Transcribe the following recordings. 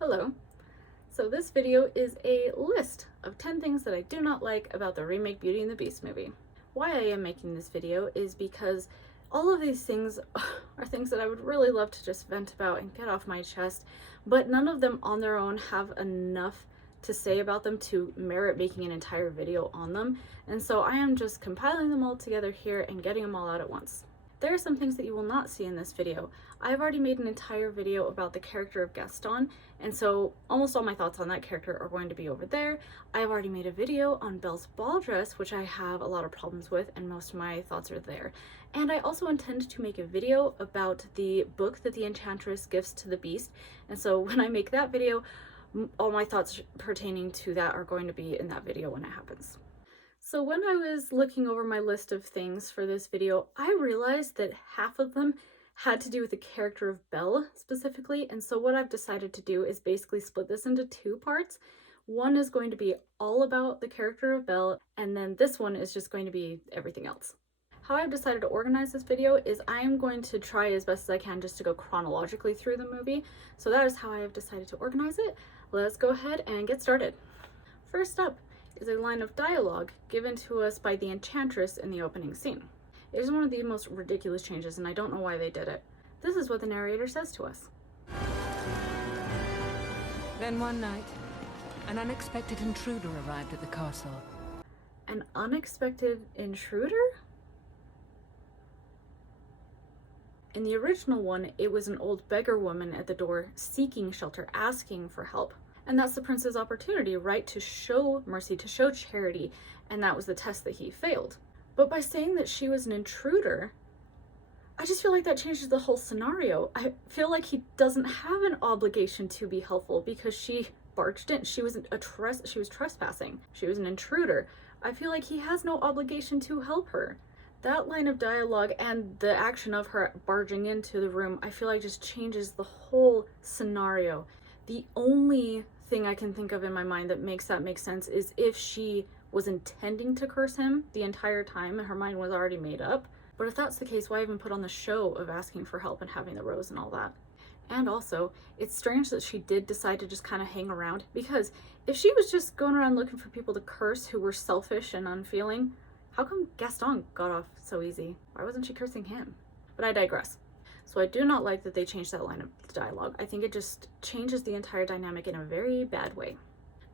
Hello. So this video is a list of 10 things that I do not like about the remake Beauty and the Beast movie. Why I am making this video is because all of these things are things that I would really love to just vent about and get off my chest, but none of them on their own have enough to say about them to merit making an entire video on them, and so I am just compiling them all together here and getting them all out at once. There are some things that you will not see in this video. I've already made an entire video about the character of Gaston, and so almost all my thoughts on that character are going to be over there. I've already made a video on Belle's ball dress, which I have a lot of problems with, and most of my thoughts are there. And I also intend to make a video about the book that the Enchantress gifts to the Beast, and so when I make that video, all my thoughts pertaining to that are going to be in that video when it happens. So when I was looking over my list of things for this video, I realized that half of them had to do with the character of Belle specifically, and so what I've decided to do is basically split this into two parts. One is going to be all about the character of Belle, and then this one is just going to be everything else. How I've decided to organize this video is I am going to try as best as I can just to go chronologically through the movie, so that is how I have decided to organize it. Let's go ahead and get started. First up is a line of dialogue given to us by the Enchantress in the opening scene. It is one of the most ridiculous changes, and I don't know why they did it. This is what the narrator says to us. Then one night, an unexpected intruder arrived at the castle. An unexpected intruder? In the original one, it was an old beggar woman at the door seeking shelter, asking for help. And that's the prince's opportunity, right? To show mercy, to show charity, and that was the test that he failed. But by saying that she was an intruder, I just feel like that changes the whole scenario. I feel like he doesn't have an obligation to be helpful because she barged in. She was trespassing. She was an intruder. I feel like he has no obligation to help her. That line of dialogue and the action of her barging into the room, I feel like just changes the whole scenario. The only thing I can think of in my mind that makes that make sense is if she was intending to curse him the entire time and her mind was already made up. But if that's the case, why even put on the show of asking for help and having the rose and all that? And also, it's strange that she did decide to just kind of hang around, because if she was just going around looking for people to curse who were selfish and unfeeling, how come Gaston got off so easy? Why wasn't she cursing him? But I digress. So I do not like that they changed that line of dialogue. I think it just changes the entire dynamic in a very bad way.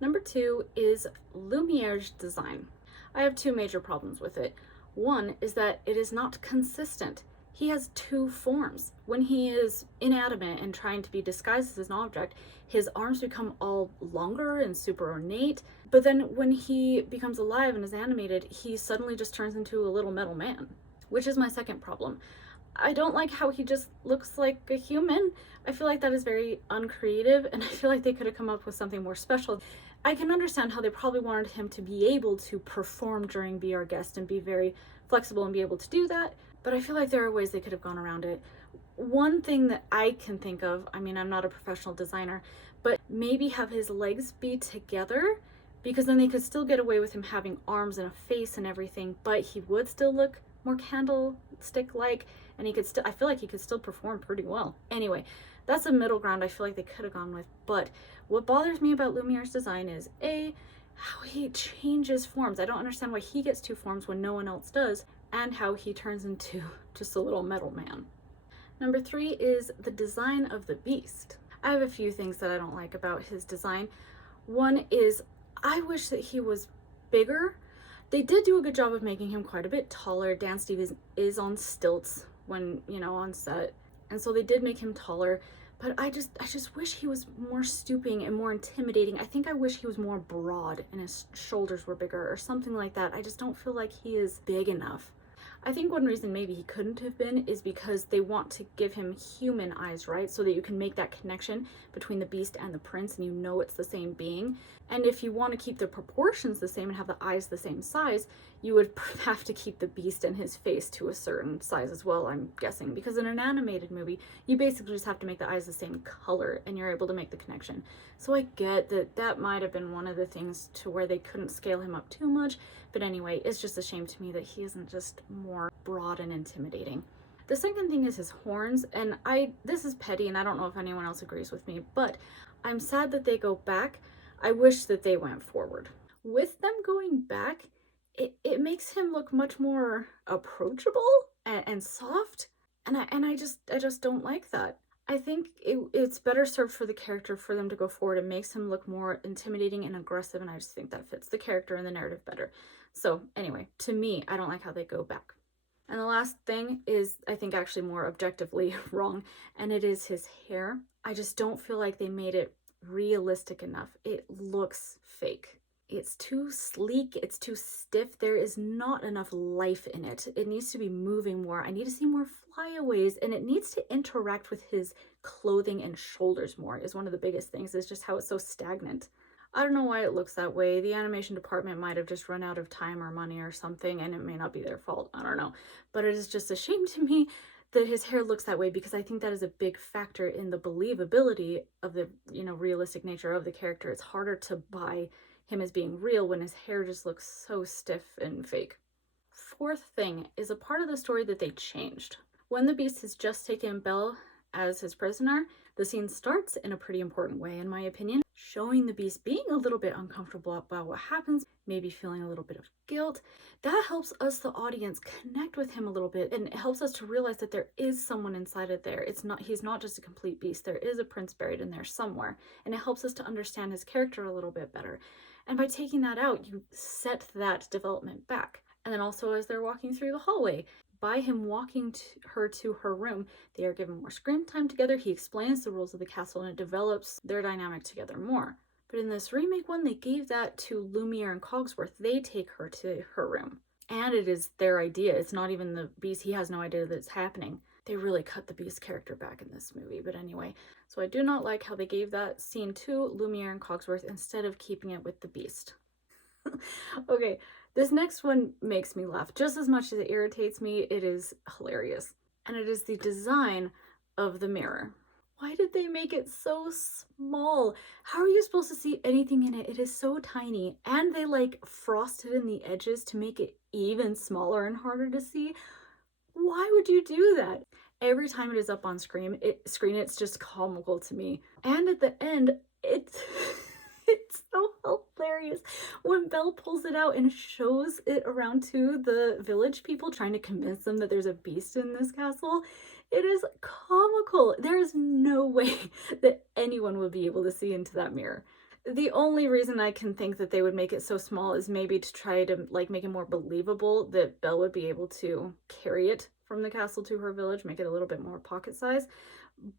Number 2 is Lumiere's design. I have two major problems with it. One is that it is not consistent. He has two forms. When he is inanimate and trying to be disguised as an object, his arms become all longer and super ornate. But then when he becomes alive and is animated, he suddenly just turns into a little metal man, which is my second problem. I don't like how he just looks like a human. I feel like that is very uncreative, and I feel like they could have come up with something more special. I can understand how they probably wanted him to be able to perform during Be Our Guest and be very flexible and be able to do that, but I feel like there are ways they could have gone around it. One thing that I can think of, I mean, I'm not a professional designer, but maybe have his legs be together, because then they could still get away with him having arms and a face and everything, but he would still look more candlestick-like, and he could still, I feel like he could still perform pretty well. Anyway, that's a middle ground I feel like they could have gone with. But what bothers me about Lumiere's design is how he changes forms. I don't understand why he gets two forms when no one else does, and how he turns into just a little metal man. Number 3 is the design of the Beast. I have a few things that I don't like about his design. One is I wish that he was bigger. They did do a good job of making him quite a bit taller. Dan Stevens is on stilts when, on set, and so they did make him taller, but I just wish he was more stooping and more intimidating. I think I wish he was more broad and his shoulders were bigger or something like that. I just don't feel like he is big enough. I think one reason maybe he couldn't have been is because they want to give him human eyes, right? So that you can make that connection between the Beast and the Prince and it's the same being. And if you want to keep the proportions the same and have the eyes the same size, you would have to keep the Beast and his face to a certain size as well, I'm guessing. Because in an animated movie, you basically just have to make the eyes the same color and you're able to make the connection. So I get that that might have been one of the things to where they couldn't scale him up too much. But anyway, it's just a shame to me that he isn't just more broad and intimidating. The second thing is his horns, and this is petty and I don't know if anyone else agrees with me, but I'm sad that they go back. I wish that they went forward. With them going back, it makes him look much more approachable and soft. And I just don't like that. I think it's better served for the character for them to go forward. It makes him look more intimidating and aggressive, and I just think that fits the character and the narrative better. So anyway, to me, I don't like how they go back. And the last thing is, I think, actually more objectively wrong, and it is his hair. I just don't feel like they made it realistic enough. It looks fake. It's too sleek, it's too stiff. There is not enough life in it. It needs to be moving more. I need to see more flyaways, and it needs to interact with his clothing and shoulders more, is one of the biggest things, is just how it's so stagnant. I don't know why it looks that way. The animation department might have just run out of time or money or something, and it may not be their fault. I don't know. But it is just a shame to me that his hair looks that way, because I think that is a big factor in the believability of the, realistic nature of the character. It's harder to buy him as being real when his hair just looks so stiff and fake. Fourth thing is a part of the story that they changed. When the Beast has just taken Belle as his prisoner, the scene starts in a pretty important way, in my opinion, showing the Beast being a little bit uncomfortable about what happens, maybe feeling a little bit of guilt. That helps us, the audience, connect with him a little bit, and it helps us to realize that there is someone inside of there. He's not just a complete beast. There is a prince buried in there somewhere, and it helps us to understand his character a little bit better. And by taking that out, you set that development back. And then also, as they're walking through the hallway, by him walking her to her room, they are given more screen time together. He explains the rules of the castle, and it develops their dynamic together more. But in this remake one, they gave that to Lumiere and Cogsworth. They take her to her room, and it is their idea. It's not even the Beast. He has no idea that it's happening. They really cut the Beast character back in this movie. But anyway, so I do not like how they gave that scene to Lumiere and Cogsworth instead of keeping it with the Beast. Okay, this next one makes me laugh just as much as it irritates me. It is hilarious. And it is the design of the mirror. Why did they make it so small? How are you supposed to see anything in it? It is so tiny. And they frosted in the edges to make it even smaller and harder to see. Why would you do that? Every time it is up on screen, it's just comical to me. And at the end, it's it's so hilarious when Belle pulls it out and shows it around to the village people, trying to convince them that there's a beast in this castle. It is comical. There is no way that anyone would be able to see into that mirror. The only reason I can think that they would make it so small is maybe to try to make it more believable that Belle would be able to carry it from the castle to her village, make it a little bit more pocket size.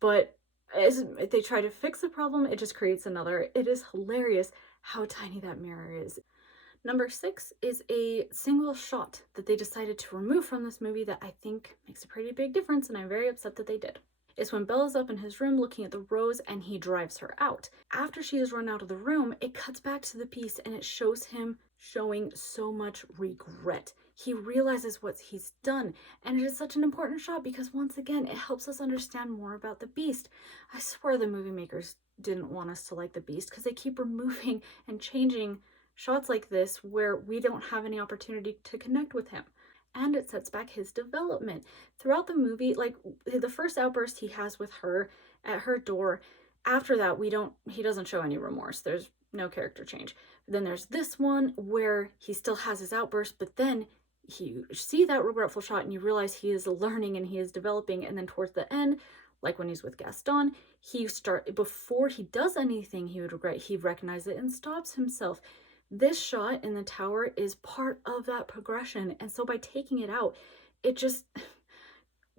But as they try to fix the problem, it just creates another. It is hilarious how tiny that mirror is. Number 6 is a single shot that they decided to remove from this movie that I think makes a pretty big difference, and I'm very upset that they did. It's when Bella's up in his room looking at the rose and he drives her out. After she has run out of the room, it cuts back to the Beast and it shows him showing so much regret. He realizes what he's done, and it is such an important shot because, once again, it helps us understand more about the Beast. I swear the movie makers didn't want us to like the Beast, because they keep removing and changing shots like this where we don't have any opportunity to connect with him. And it sets back his development. Throughout the movie, the first outburst he has with her at her door, after that, he doesn't show any remorse. There's no character change. Then there's this one where he still has his outburst, but then you see that regretful shot and you realize he is learning and he is developing. And then towards the end, like when he's with Gaston, before he does anything he would regret, he recognizes it and stops himself. This shot in the tower is part of that progression, and so by taking it out, it just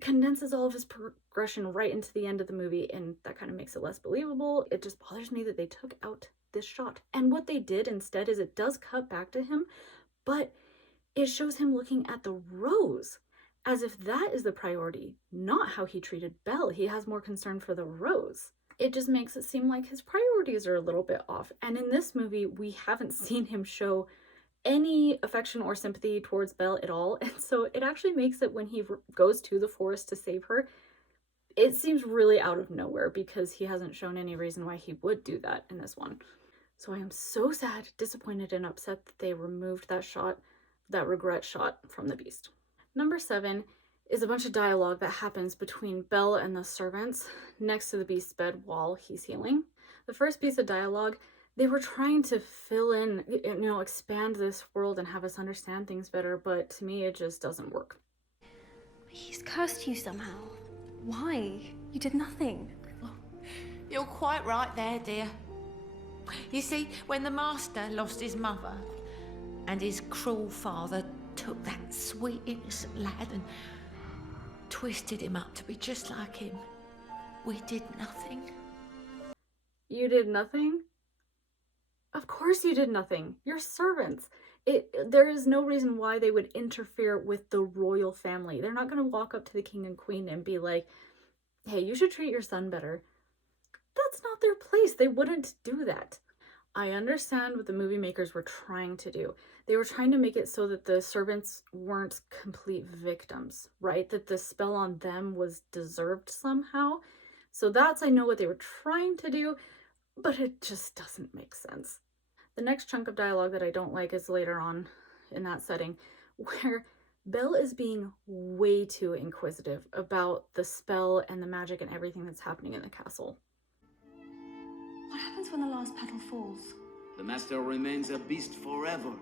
condenses all of his progression right into the end of the movie, and that kind of makes it less believable. It just bothers me that they took out this shot. And what they did instead is it does cut back to him, but it shows him looking at the rose as if that is the priority, not how he treated Belle. He has more concern for the rose. It just makes it seem like his priorities are a little bit off. And in this movie, we haven't seen him show any affection or sympathy towards Belle at all. And so it actually makes it, when he goes to the forest to save her, it seems really out of nowhere, because he hasn't shown any reason why he would do that in this one. So I am so sad, disappointed, and upset that they removed that shot, that regret shot, from the Beast. Number 7 is a bunch of dialogue that happens between Belle and the servants next to the Beast's bed while he's healing. The first piece of dialogue, they were trying to fill in, expand this world and have us understand things better, but to me, it just doesn't work. He's cursed you somehow. Why? You did nothing. You're quite right there, dear. You see, when the master lost his mother and his cruel father took that sweet, innocent lad and twisted him up to be just like him, we did nothing. You did nothing? Of course you did nothing. You're servants. There is no reason why they would interfere with the royal family. They're not going to walk up to the king and queen and be like, hey, you should treat your son better. That's not their place. They wouldn't do that. I understand what the movie makers were trying to do. They were trying to make it so that the servants weren't complete victims, right? That the spell on them was deserved somehow. So that's, I know what they were trying to do, but it just doesn't make sense. The next chunk of dialogue that I don't like is later on in that setting, where Belle is being way too inquisitive about the spell and the magic and everything that's happening in the castle. What happens when the last petal falls? The master remains a beast forever,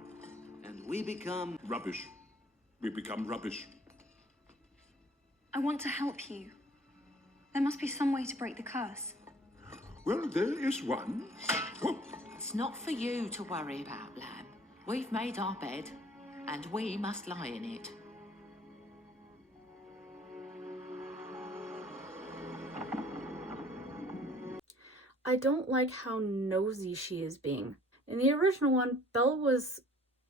and we become rubbish. We become rubbish. I want to help you. There must be some way to break the curse. Well, there is one. Oh. It's not for you to worry about, lad. We've made our bed, and we must lie in it. I don't like how nosy she is being. In the original one, Belle was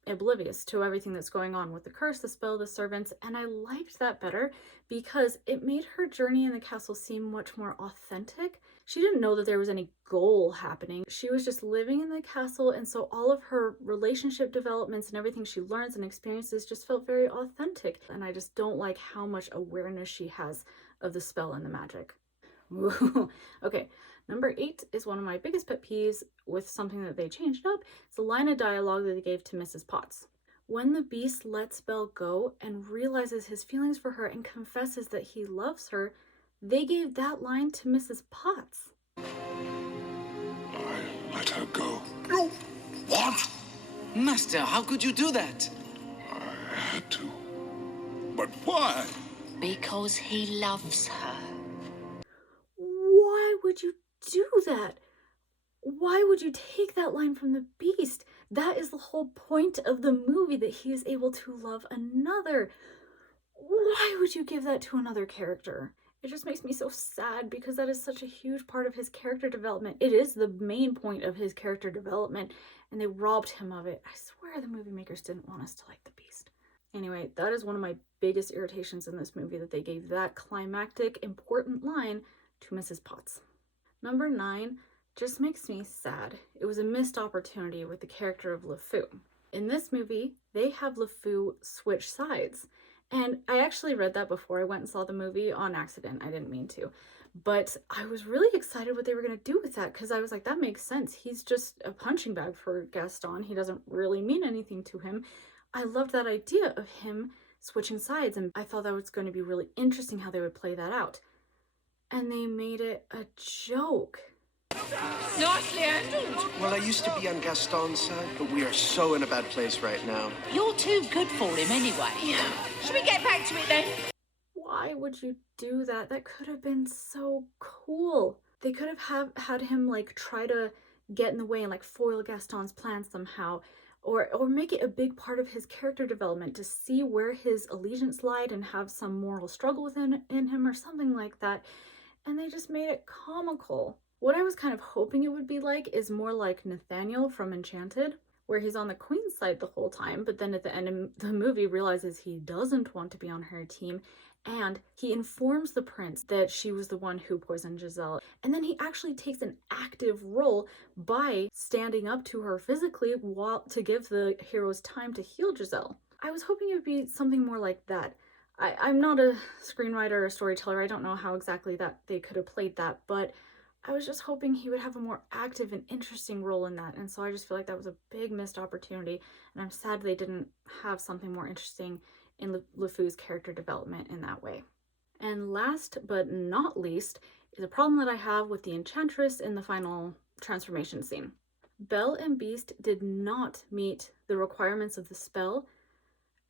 oblivious to everything that's going on with the curse, the spell, the servants, and I liked that better because it made her journey in the castle seem much more authentic. She didn't know that there was any goal happening. She was just living in the castle, and so all of her relationship developments and everything she learns and experiences just felt very authentic, and I just don't like how much awareness she has of the spell and the magic. Okay, number 8 is one of my biggest pet peeves with something that they changed up. It's a line of dialogue that they gave to Mrs. Potts. When the beast lets Belle go and realizes his feelings for her and confesses that he loves her, they gave that line to Mrs. Potts. I let her go. You what? Master, how could you do that? I had to. But why? Because he loves her. Why would you do that? Why would you take that line from the beast? That is the whole point of the movie, that he is able to love another. Why would you give that to another character? It just makes me so sad because that is such a huge part of his character development. It is the main point of his character development, and they robbed him of it. I swear the movie makers didn't want us to like the beast. Anyway, that is one of my biggest irritations in this movie, that they gave that climactic, important line to Mrs. Potts. Number 9 just makes me sad. It was a missed opportunity with the character of LeFou. In this movie, they have LeFou switch sides. And I actually read that before I went and saw the movie on accident. I didn't mean to. But I was really excited what they were going to do with that, because I was like, that makes sense. He's just a punching bag for Gaston. He doesn't really mean anything to him. I loved that idea of him switching sides, and I thought that was going to be really interesting how they would play that out. And they made it a joke. Nicely handled. Well, I used to be on Gaston's side, but we are so in a bad place right now. You're too good for him anyway. Yeah. Should we get back to it then? Why would you do that? That could have been so cool. They could have had him like try to get in the way and like foil Gaston's plans somehow, or make it a big part of his character development to see where his allegiance lied and have some moral struggle within him or something like that. And they just made it comical. What I was kind of hoping it would be like is more like Nathaniel from Enchanted, where he's on the queen's side the whole time, but then at the end of the movie realizes he doesn't want to be on her team, and he informs the prince that she was the one who poisoned Giselle. And then he actually takes an active role by standing up to her physically to give the heroes time to heal Giselle. I was hoping it would be something more like that. I'm not a screenwriter or a storyteller. I don't know how exactly that they could have played that, but I was just hoping he would have a more active and interesting role in that, and so I just feel like that was a big missed opportunity, and I'm sad they didn't have something more interesting in LeFou's character development in that way. And last but not least is a problem that I have with the Enchantress in the final transformation scene. Belle and Beast did not meet the requirements of the spell,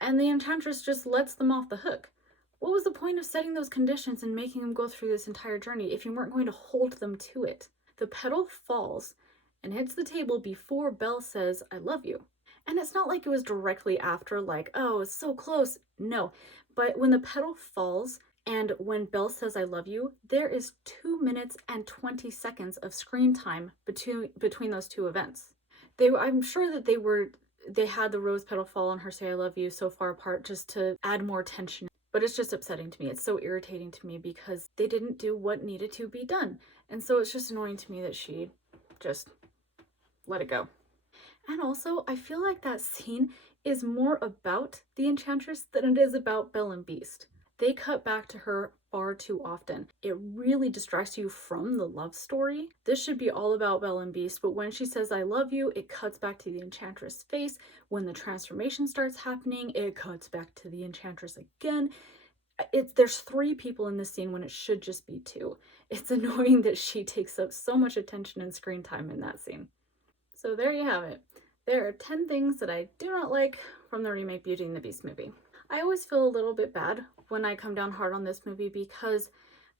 and the Enchantress just lets them off the hook. What was the point of setting those conditions and making them go through this entire journey if you weren't going to hold them to it? The petal falls and hits the table before Belle says, "I love you." And it's not like it was directly after, like, oh, it's so close. No. But when the petal falls and when Belle says, "I love you," there is 2 minutes and 20 seconds of screen time between those two events. I'm sure that they had the rose petal fall and her say, "I love you" so far apart just to add more tension. But it's just upsetting to me. It's so irritating to me because they didn't do what needed to be done. And so it's just annoying to me that she just let it go. And also, I feel like that scene is more about the Enchantress than it is about Belle and Beast. They cut back to her far too often. It really distracts you from the love story. This should be all about Belle and Beast, but when she says, "I love you," it cuts back to the Enchantress' face. When the transformation starts happening, it cuts back to the Enchantress again. There's 3 people in this scene when it should just be 2. It's annoying that she takes up so much attention and screen time in that scene. So there you have it. There are 10 things that I do not like from the remake Beauty and the Beast movie. I always feel a little bit bad when I come down hard on this movie because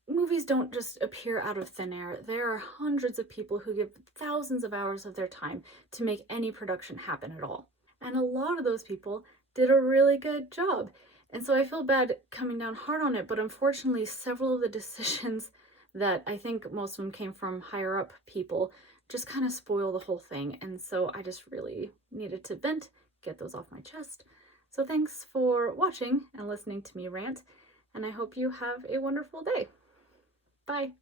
movies don't just appear out of thin air. There are hundreds of people who give thousands of hours of their time to make any production happen at all. And a lot of those people did a really good job. And so I feel bad coming down hard on it, but unfortunately several of the decisions that I think most of them came from higher up people just kind of spoil the whole thing. And so I just really needed to vent, get those off my chest. So thanks for watching and listening to me rant, and I hope you have a wonderful day. Bye.